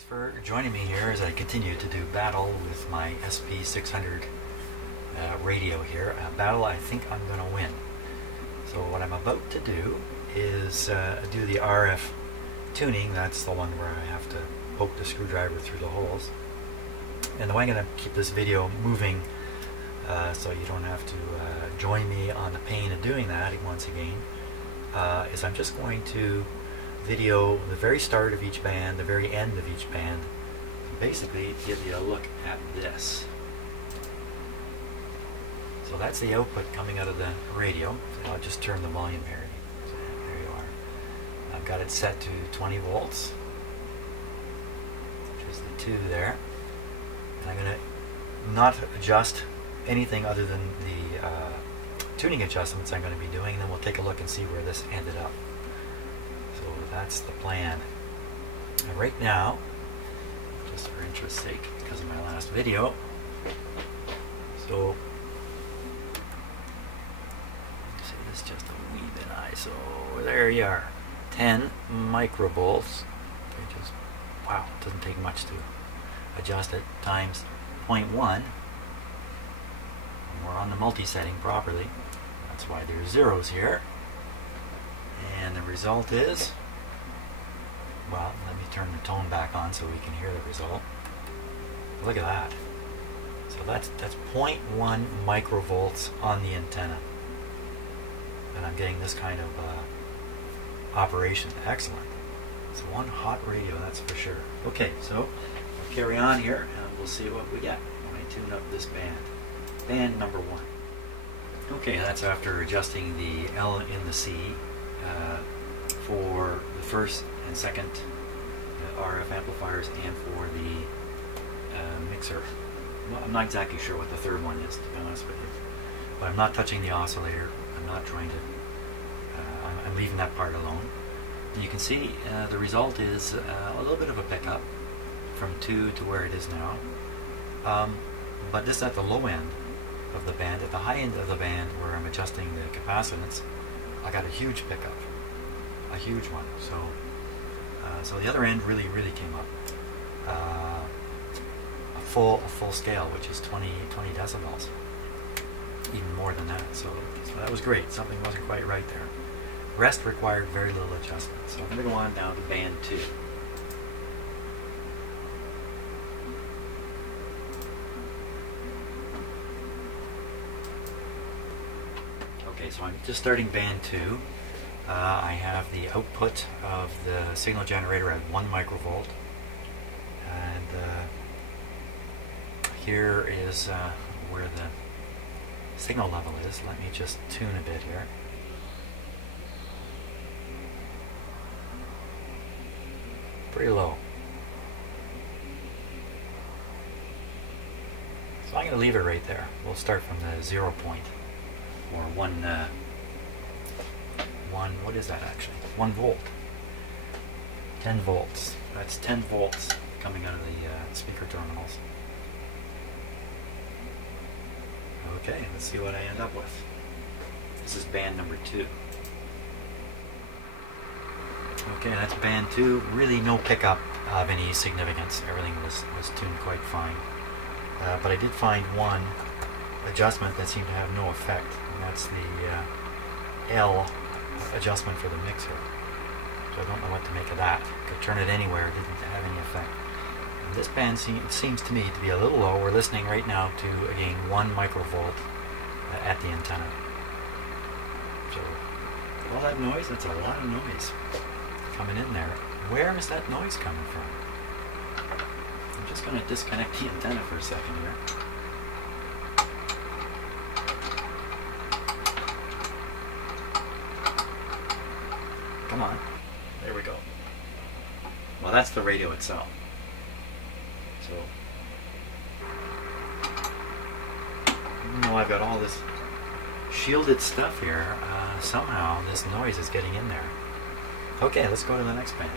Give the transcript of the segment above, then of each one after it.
Thanks for joining me here as I continue to do battle with my SP-600 radio here. A battle I think I'm going to win. So what I'm about to do is do the RF tuning. That's the one where I have to poke the screwdriver through the holes. And the way I'm going to keep this video moving so you don't have to join me on the pain of doing that once again, is I'm just going to video the very start of each band, the very end of each band, and basically give you a look at this. So that's the output coming out of the radio. So I'll just turn the volume here. So there you are. I've got it set to 20 volts, which is the 2 there. And I'm going to not adjust anything other than the tuning adjustments I'm going to be doing, and then we'll take a look and see where this ended up. So that's the plan. And right now, just for interest's sake, because of my last video, so see this just a wee bit high. So there you are, 10 microvolts, which is, wow, it doesn't take much to adjust it, times 0.1. We're on the multi-setting properly. That's why there's zeros here. And the result is, well, let me turn the tone back on so we can hear the result. Look at that. So that's 0.1 microvolts on the antenna. And I'm getting this kind of operation. Excellent. It's one hot radio, that's for sure. Okay, so we'll carry on here and we'll see what we get when I tune up this band. Band number 1. Okay, that's after adjusting the L in the C for the first and second RF amplifiers and for the mixer. Well, I'm not exactly sure what the third one is, to be honest with you. But I'm not touching the oscillator. I'm not trying to, I'm leaving that part alone. You can see the result is a little bit of a pickup from 2 to where it is now. But this is at the low end of the band. At the high end of the band, where I'm adjusting the capacitance, I got a huge pickup, a huge one. So, so the other end really came up a full scale, which is 20 decibels, even more than that. So that was great. Something wasn't quite right there. Rest required very little adjustment. So I'm going to go on now to band 2. Okay, so I'm just starting band 2. I have the output of the signal generator at 1 microvolt. And here is where the signal level is. Let me just tune a bit here. Pretty low. So I'm going to leave it right there. We'll start from the 0 point. Or one, what is that actually? 1 volt. 10 volts. That's 10 volts coming out of the speaker terminals. Okay, let's see what I end up with. This is band number 2. Okay, that's band 2. Really no pickup of any significance. Everything was tuned quite fine. But I did find one adjustment that seemed to have no effect. That's the L adjustment for the mixer. So I don't know what to make of that. Could turn it anywhere, it didn't have any effect. And this band seems to me to be a little low. We're listening right now to, again, 1 microvolt at the antenna. So all that noise, that's a lot of noise coming in there. Where is that noise coming from? I'm just going to disconnect the antenna for a second here. Come on. There we go. Well, that's the radio itself. So, even though I've got all this shielded stuff here, somehow this noise is getting in there. Okay, let's go to the next band.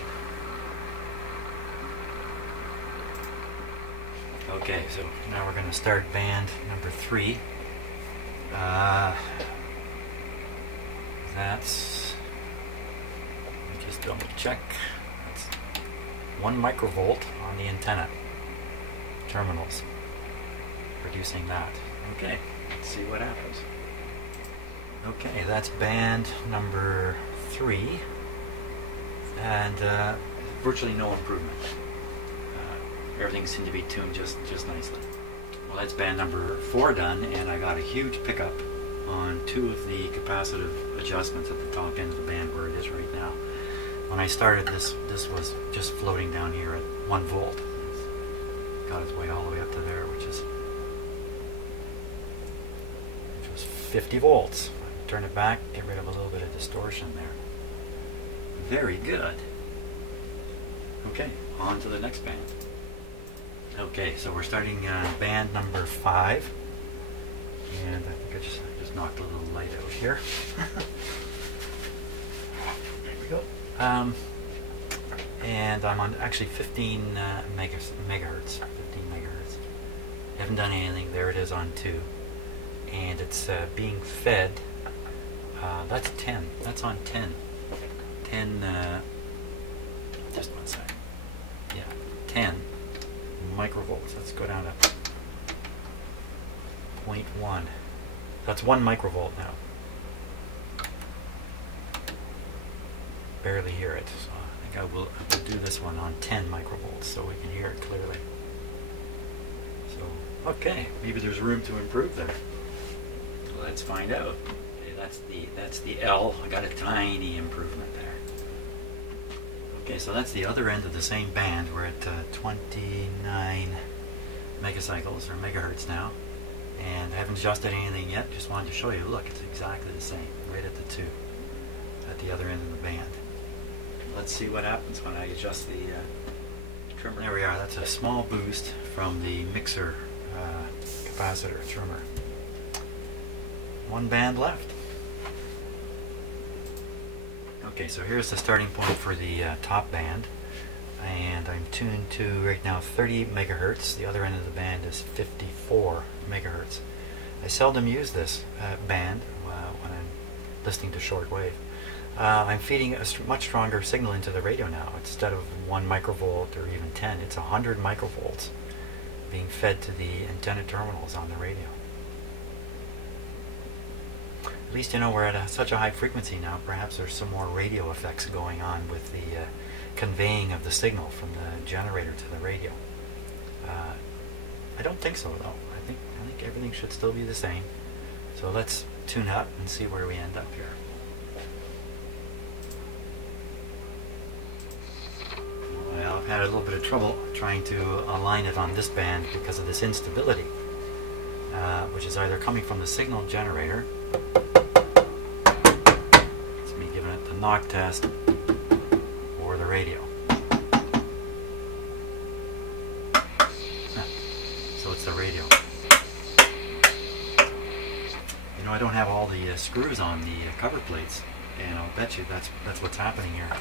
Okay, so now we're going to start band number 3. That's, let me just double check. That's 1 microvolt on the antenna terminals, producing that. Okay, let's see what happens. Okay, that's band number 3, and virtually no improvement. Everything seemed to be tuned just nicely. Well, that's band number 4 done, and I got a huge pickup on 2 of the capacitive adjustments at the top end of the band where it is right now. When I started this was just floating down here at 1 volt. It's got its way all the way up to there, which was 50 volts. Turn it back, get rid of a little bit of distortion there. Very good. Okay, on to the next band. Okay, so we're starting band number 5, and I think I just knocked a little light out here. There we go. And I'm on actually 15 megahertz. 15 megahertz. Haven't done anything. There it is on 2, and it's being fed. That's 10. That's on 10. 10. Just one second. Yeah, 10 microvolts. Let's go down to 0.1. That's 1 microvolt now. Barely hear it, so I think I will do this one on 10 microvolts so we can hear it clearly. So, okay, maybe there's room to improve there. Let's find out. Okay, that's the L. I got a tiny improvement there. Okay, so that's the other end of the same band. We're at 29 megacycles or megahertz now, and I haven't adjusted anything yet. Just wanted to show you. Look, it's exactly the same, right at the 2, at the other end of the band. Let's see what happens when I adjust the trimmer. There we are. That's a small boost from the mixer capacitor trimmer. 1 band left. Okay, so here's the starting point for the top band, and I'm tuned to right now 30 megahertz. The other end of the band is 54 megahertz. I seldom use this band when I'm listening to shortwave. I'm feeding a much stronger signal into the radio now. Instead of 1 microvolt or even 10, it's 100 microvolts being fed to the antenna terminals on the radio. At least, you know, we're at such a high frequency now. Perhaps there's some more radio effects going on with the conveying of the signal from the generator to the radio. I don't think so, though. I think everything should still be the same. So let's tune up and see where we end up here. Well, I've had a little bit of trouble trying to align it on this band because of this instability, which is either coming from the signal generator. It's me giving it the knock test, or the radio. So it's the radio. You know, I don't have all the screws on the cover plates, and I'll bet you that's what's happening here.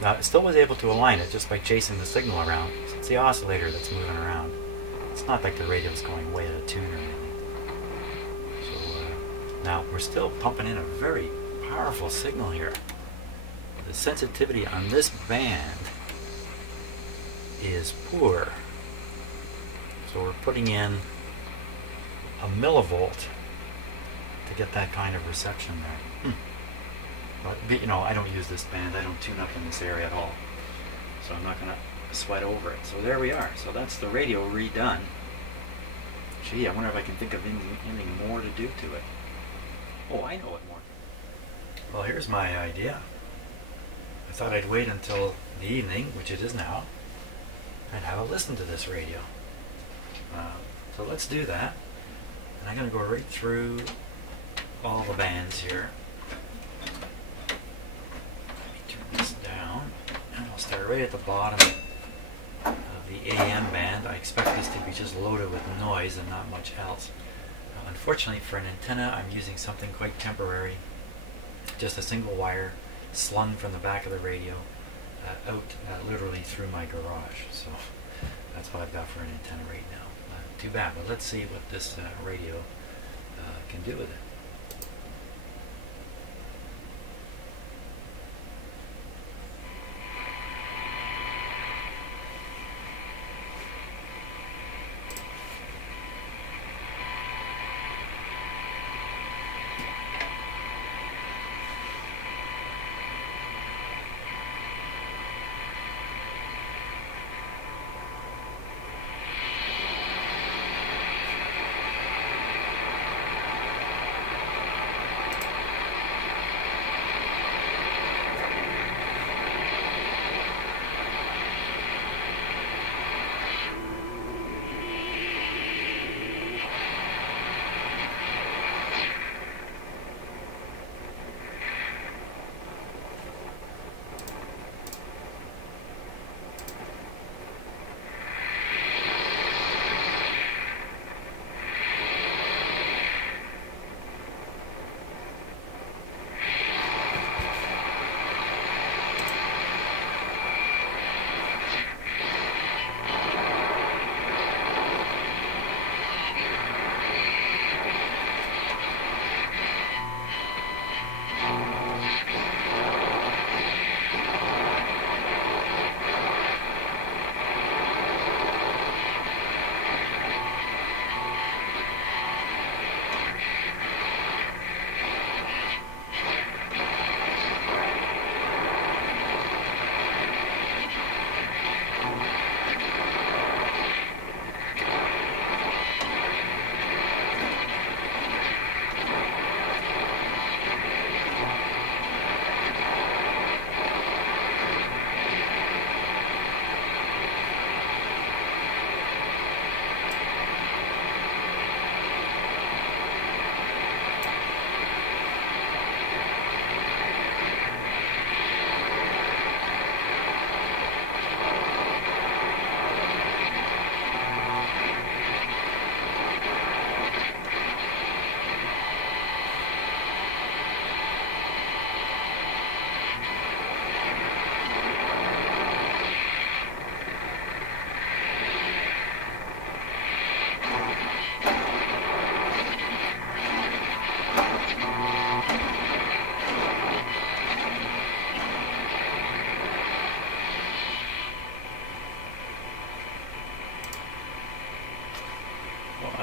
Now, I still was able to align it just by chasing the signal around. So it's the oscillator that's moving around. It's not like the radio's going way out of tune or anything. So now we're still pumping in a very powerful signal here. The sensitivity on this band is poor. So we're putting in a millivolt to get that kind of reception there. But, you know, I don't use this band. I don't tune up in this area at all. So I'm not going to sweat over it. So there we are. So that's the radio redone. Gee, I wonder if I can think of anything more to do to it. Oh, I know what more. Well, here's my idea. I thought I'd wait until the evening, which it is now, and have a listen to this radio. So let's do that. And I'm going to go right through all the bands here. Start right at the bottom of the AM band. I expect this to be just loaded with noise and not much else. Unfortunately for an antenna, I'm using something quite temporary. Just a single wire slung from the back of the radio out literally through my garage. So that's what I've got for an antenna right now. Too bad, but let's see what this radio can do with it.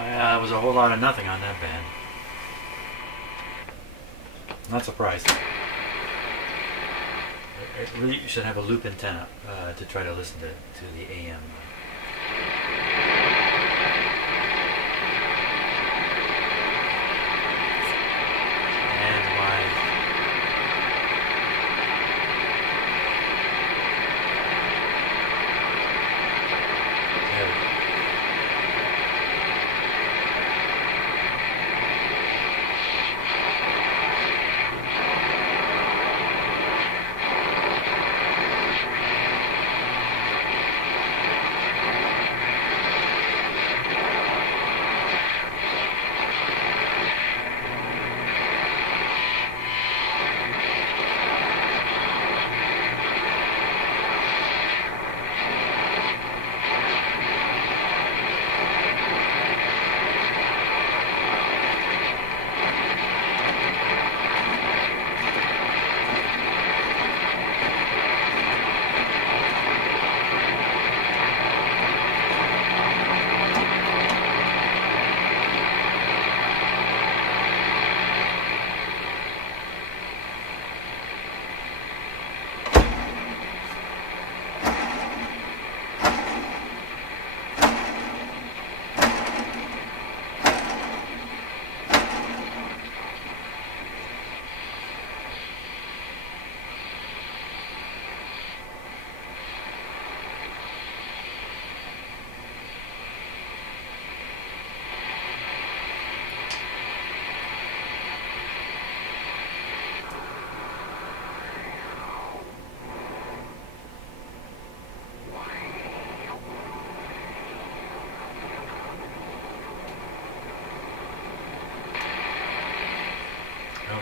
It was a whole lot of nothing on that band. Not surprised. It really should have a loop antenna to try to listen to the AM.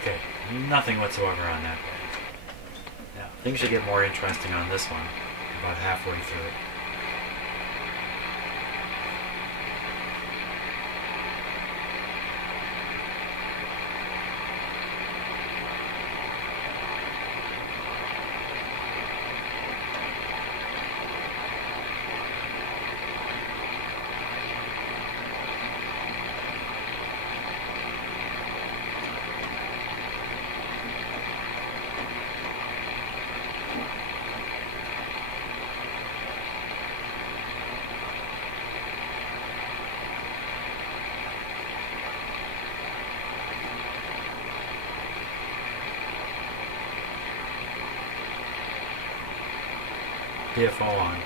Okay, nothing whatsoever on that band. Now, things should get more interesting on this one, about halfway through it. DFO on.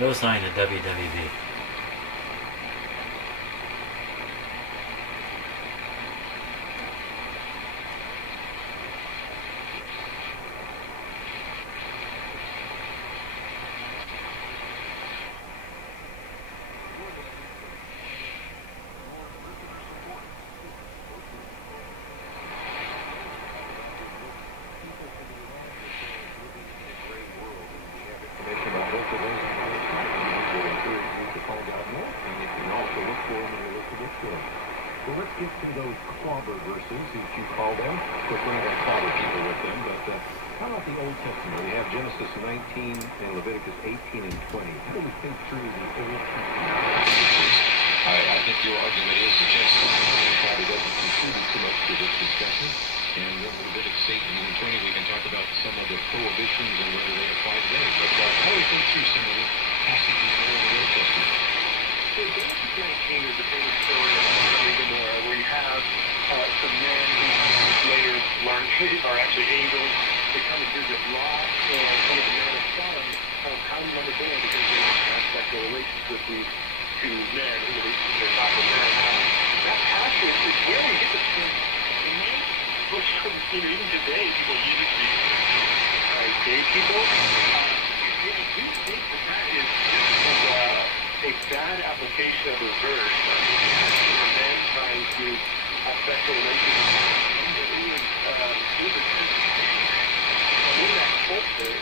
No sign of WWV. Well, let's get to those clobber verses, as you call them. Of course, we're not going to clobber people with them, but how about the Old Testament? We have Genesis 19 and Leviticus 18 and 20. How do we think through the Old Testament? I think your argument is that Genesis Probably doesn't contribute too much to this discussion. and Leviticus 18 and 20, we can talk about some of the prohibitions and whether they apply today. But how do we think through some of the passages there in the Old Testament? So Genesis 19 is a famous story of Sodom and Gomorrah, where you have some men who later learn are actually angels. They come and visit Lot, and some of the men of Sodom how do you understand because they have sexual relations with these two men who they're not the men. That passage is where we get the term which even today people use it to gay people. I do think that is a bad application of the verse for men trying to have sexual relations. In that culture,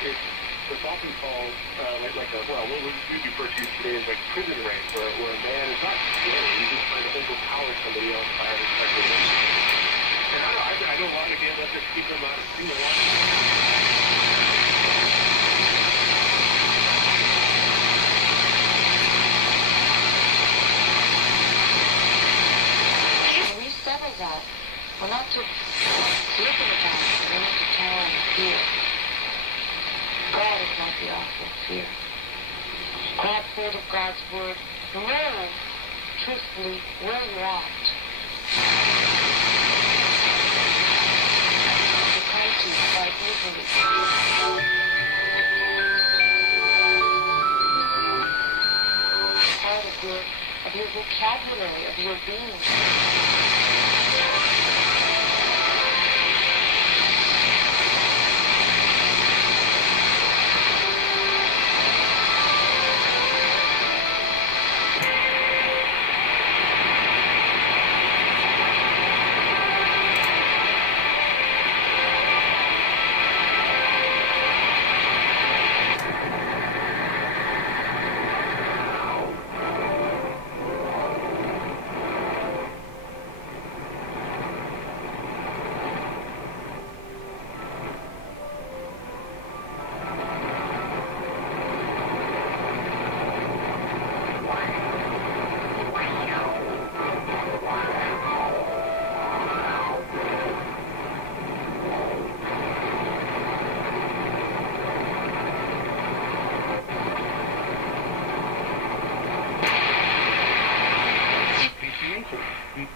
it's often called what we refer to today as like prison rape, where a man is not gay, he's just trying to overpower somebody else by having sexual relations. And I know a lot of from in the water. We settle that. We're not to look at about it. We're not to cower in fear. God is not the author of fear. Grab hold of God's word. Know, truthfully, where you're at. The country fight easily. Part of your vocabulary, of your being.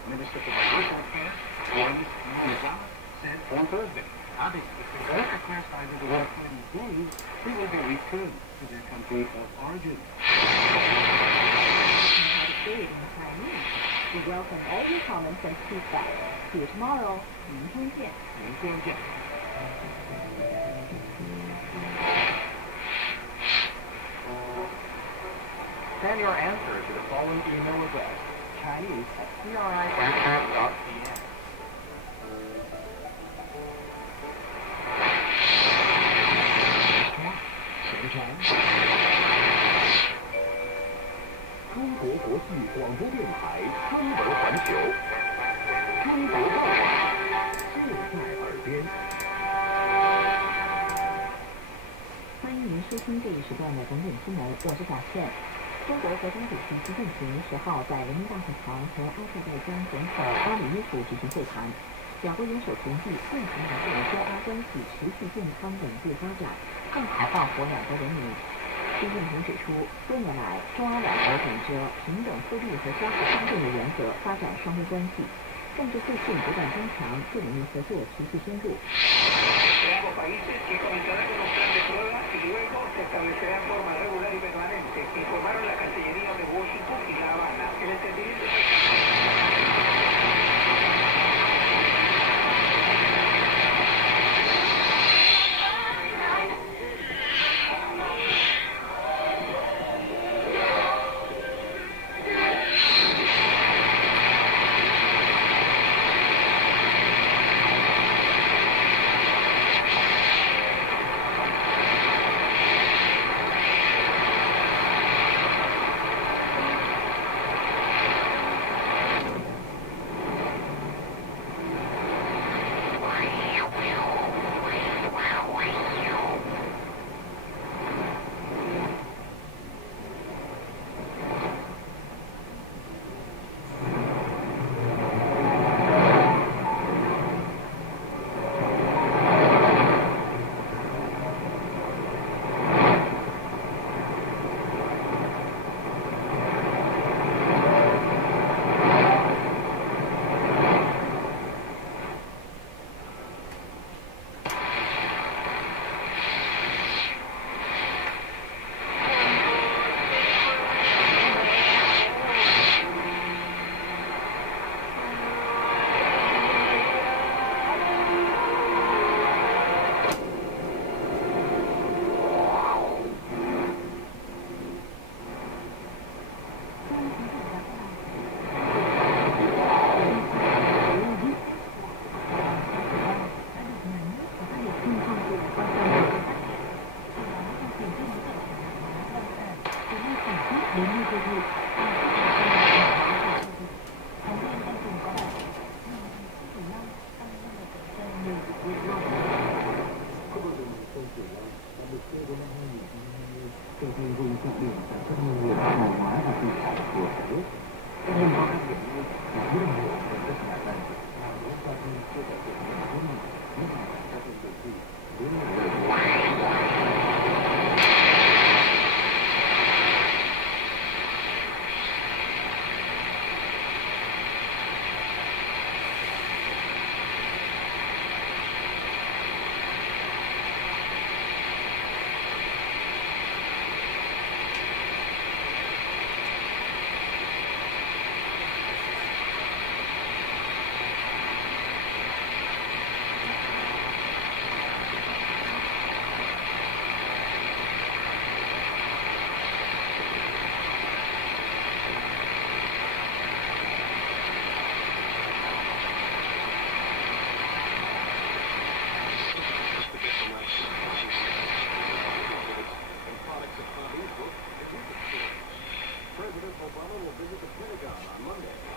Minister for Resource Affairs, said on Thursday, if the Delta class either within 30 days, they will be returned to their country of origin. In Chinese. We welcome all your comments and feedback. See you tomorrow. 明天见。明天见。Send your answer to the following email address: Chinese@CRI.com.cn. 中国国际广播电台中文环球，中国话就在耳边。欢迎您收听这一时段的整点新闻，我是小倩。中国国家主席习近平10号在人民大会堂和阿塞拜疆总统阿里耶夫举行会谈，两国元首同意共同维护中阿关系持续健康稳定发展，更好报国两国人民。习近平指出，多年来，中阿两国本着平等互利和相互尊重的原则发展双边关系，政治互信不断增强，各领域合作持续深入。Ambos países que comenzarán con un plan de prueba y luego se establecerá en forma regular y permanente, informaron la Cancillería de Washington y La Habana. El entendimiento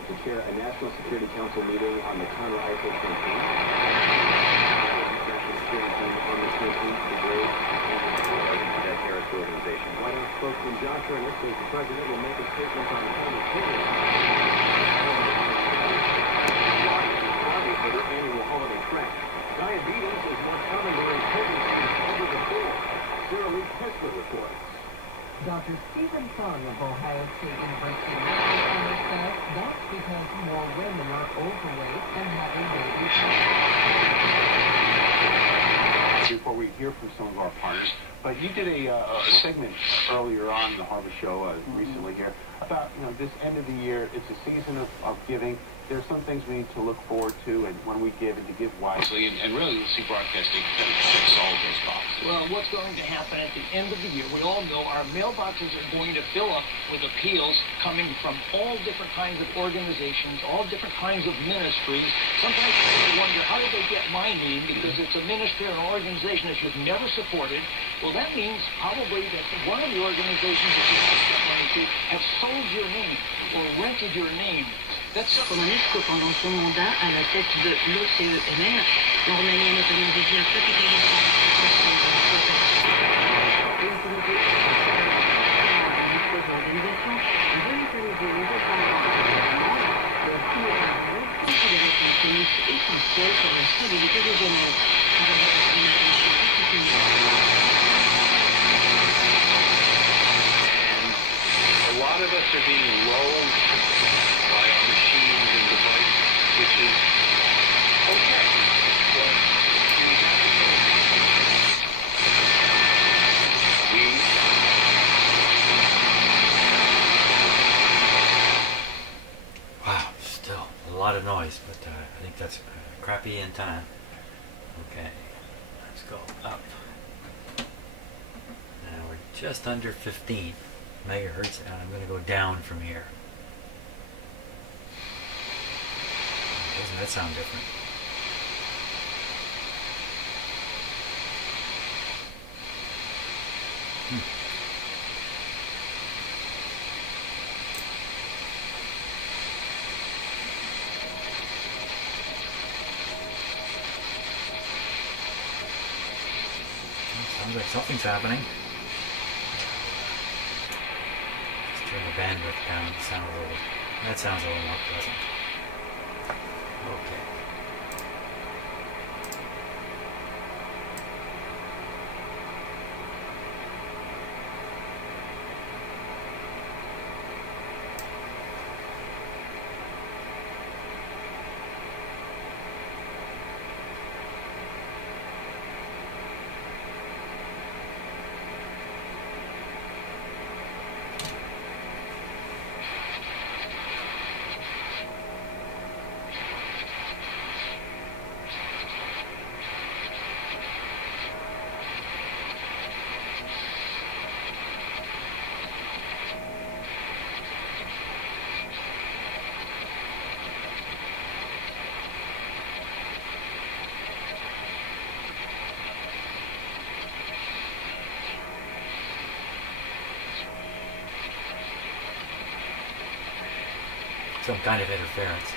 To chair a National Security Council meeting on the counter-ISIL campaign. National Security Team on the 13th degree that terrorist organization. White House spokesman Joshua Nichols says the president will make a statement on the counter-terrorism for their annual holiday trek. Diabetes is more common during COVID than ever before. Sarah Lee Kessler reports. Dr. Stephen Fung of Ohio State University says that's because more women are overweight and having babies. Before we hear from some of our partners, but you did a segment earlier on the Harvard Show recently here about, you know, this end of the year. It's a season of giving. There's some things we need to look forward to, and when we give, and to give wisely, and really we'll see broadcasting checks all of those boxes. Well, what's going to happen at the end of the year, we all know our mailboxes are going to fill up with appeals coming from all different kinds of organizations, all different kinds of ministries. Sometimes people wonder, how did they get my name? Because it's a ministry or an organization that you've never supported. Well, that means probably that one of the organizations that you have that money to have sold your name or rented your name. Romanesco, pendant son mandat à la tête de l'OCEMR, la Roumanie a notamment dédié un capital de l'organisation, remutualiser les efforts considéré comme tennis essentiel pour la stabilité régionale. A lot of us are being lulled by our machines and devices, which is okay. But we have to go. Wow, still a lot of noise, but I think that's crappy antenna. Okay, let's go up. Now we're just under 15 megahertz, and I'm going to go down from here. Doesn't that sound different? Sounds like something's happening. Let's turn the bandwidth down to sound a little. That sounds a little more pleasant. Okay. Some kind of interference.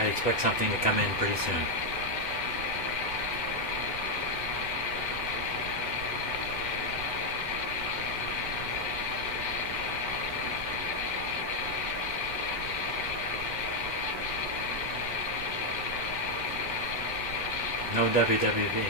I expect something to come in pretty soon. No WWV.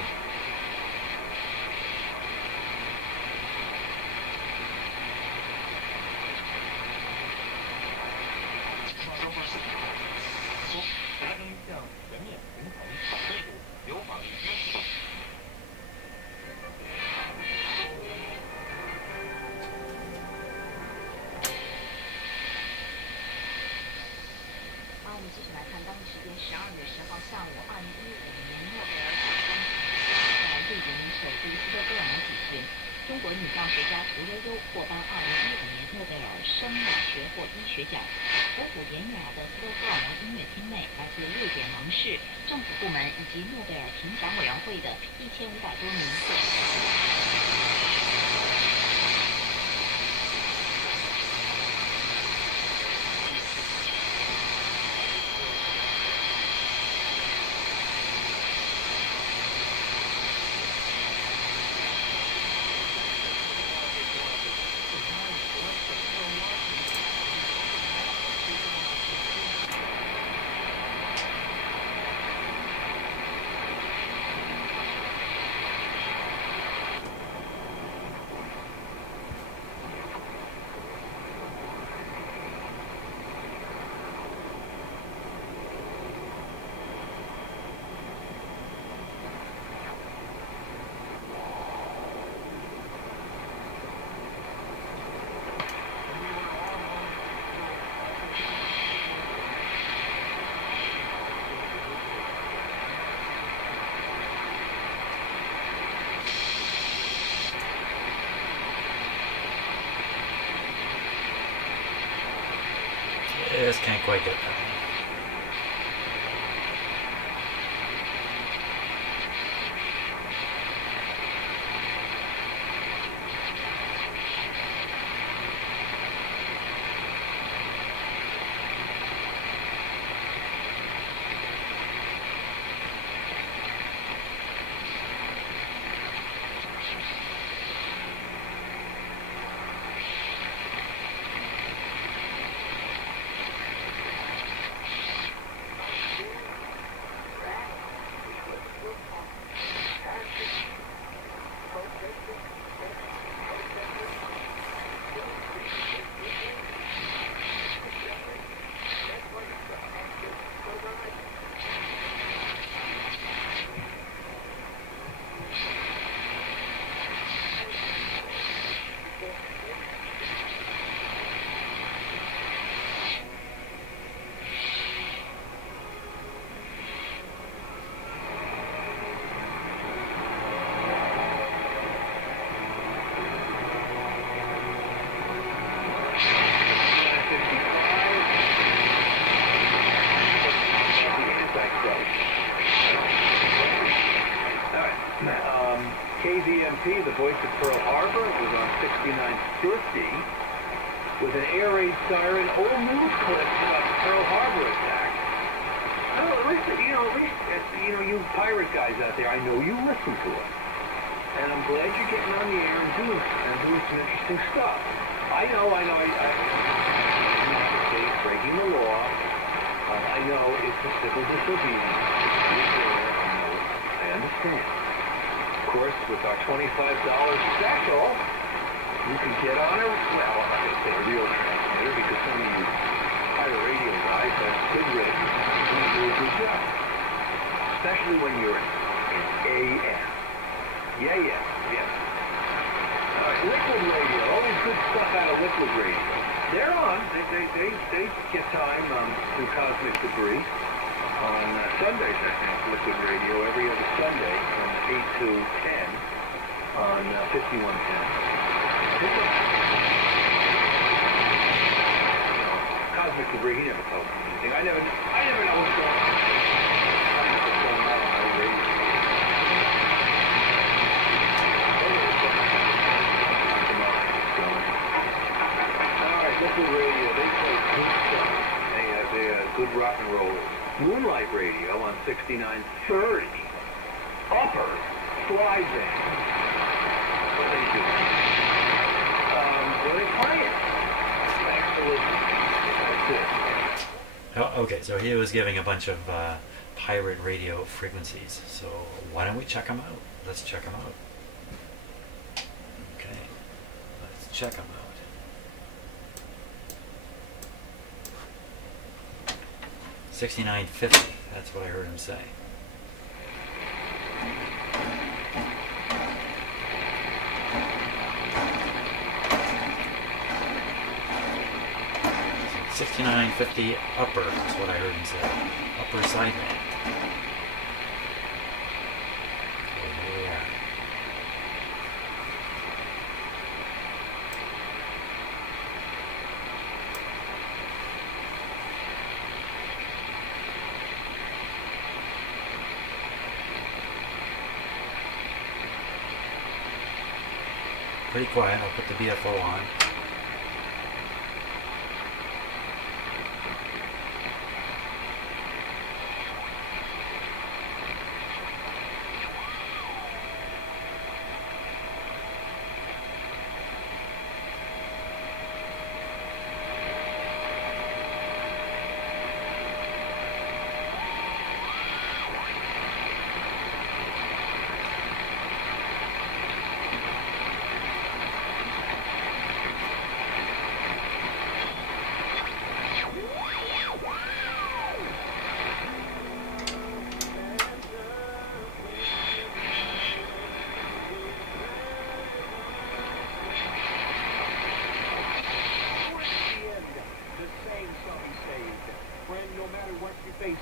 I just can't quite get that. KVMP, the voice of Pearl Harbor, was on 6950 with an air raid siren. Old news clips about the Pearl Harbor attack. Oh, at least, you pirate guys out there, I know you listen to us. And I'm glad you're getting on the air and doing some interesting stuff. I know, I'm not breaking the law. I know it's a civil disobedience. I understand. Of course, with our $25 special, you can get on a, well, I'm not going to say a real transmitter because some of you pirate radio guys have good ratings and do a good job. Especially when you're in AM. Yeah. All right, Liquid Radio, always good stuff out of Liquid Radio. They're on. They get time through Cosmic Debris on Sundays, I think, Liquid Radio, every other Sunday from 8 to 10 on 5110. Cosmic Debris, he never tells me anything. I never know what's going on. On the radio. All right, Liquid Radio, they play good stuff. They have good rock and roll. Moonlight radio on 6930. Upper slide band. What are they doing? What are they playing? Thanks for listening. That's it. Oh, okay, so he was giving a bunch of pirate radio frequencies. So why don't we check them out? Let's check them out. Okay, let's check them out. 6950, that's what I heard him say. So 6950 upper is what I heard him say. Upper sideband. So here we are. Pretty quiet. I'll put the BFO on.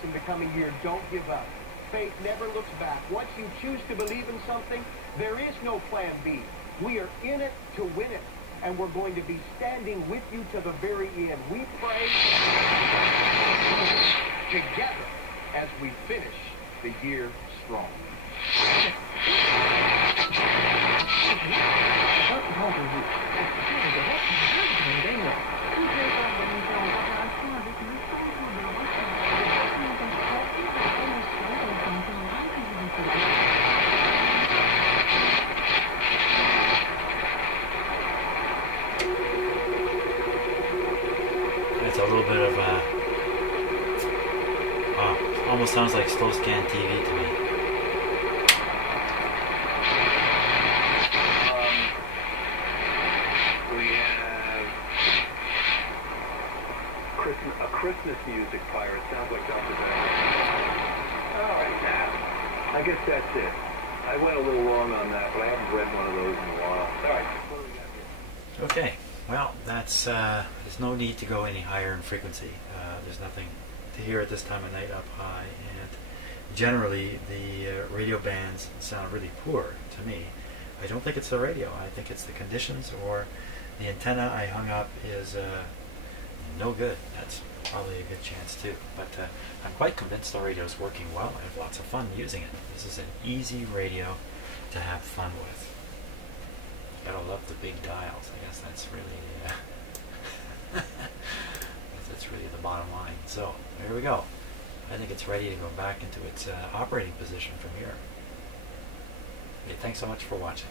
In the coming year, don't give up. Faith never looks back. Once you choose to believe in something, there is no plan B. We are in it to win it, and we're going to be standing with you to the very end. We pray together as we finish the year strong. It's a little bit of almost sounds like slow scan TV to me. We have a Christmas music pirate. Sounds like Dr. Bell. All right, now, I guess that's it. I went a little long on that, but I haven't read one of those in a while. All right, what do we got here? Okay, well, that's there's no need to go any higher in frequency. There's nothing to hear at this time of night up high, and generally the radio bands sound really poor to me. I don't think it's the radio. I think it's the conditions, or the antenna I hung up is no good. That's probably a good chance too. But I'm quite convinced the radio is working well. I have lots of fun using it. This is an easy radio to have fun with. Gotta love the big dials. I guess that's really that's really the bottom line. So there we go. I think it's ready to go back into its operating position from here. Okay, thanks so much for watching.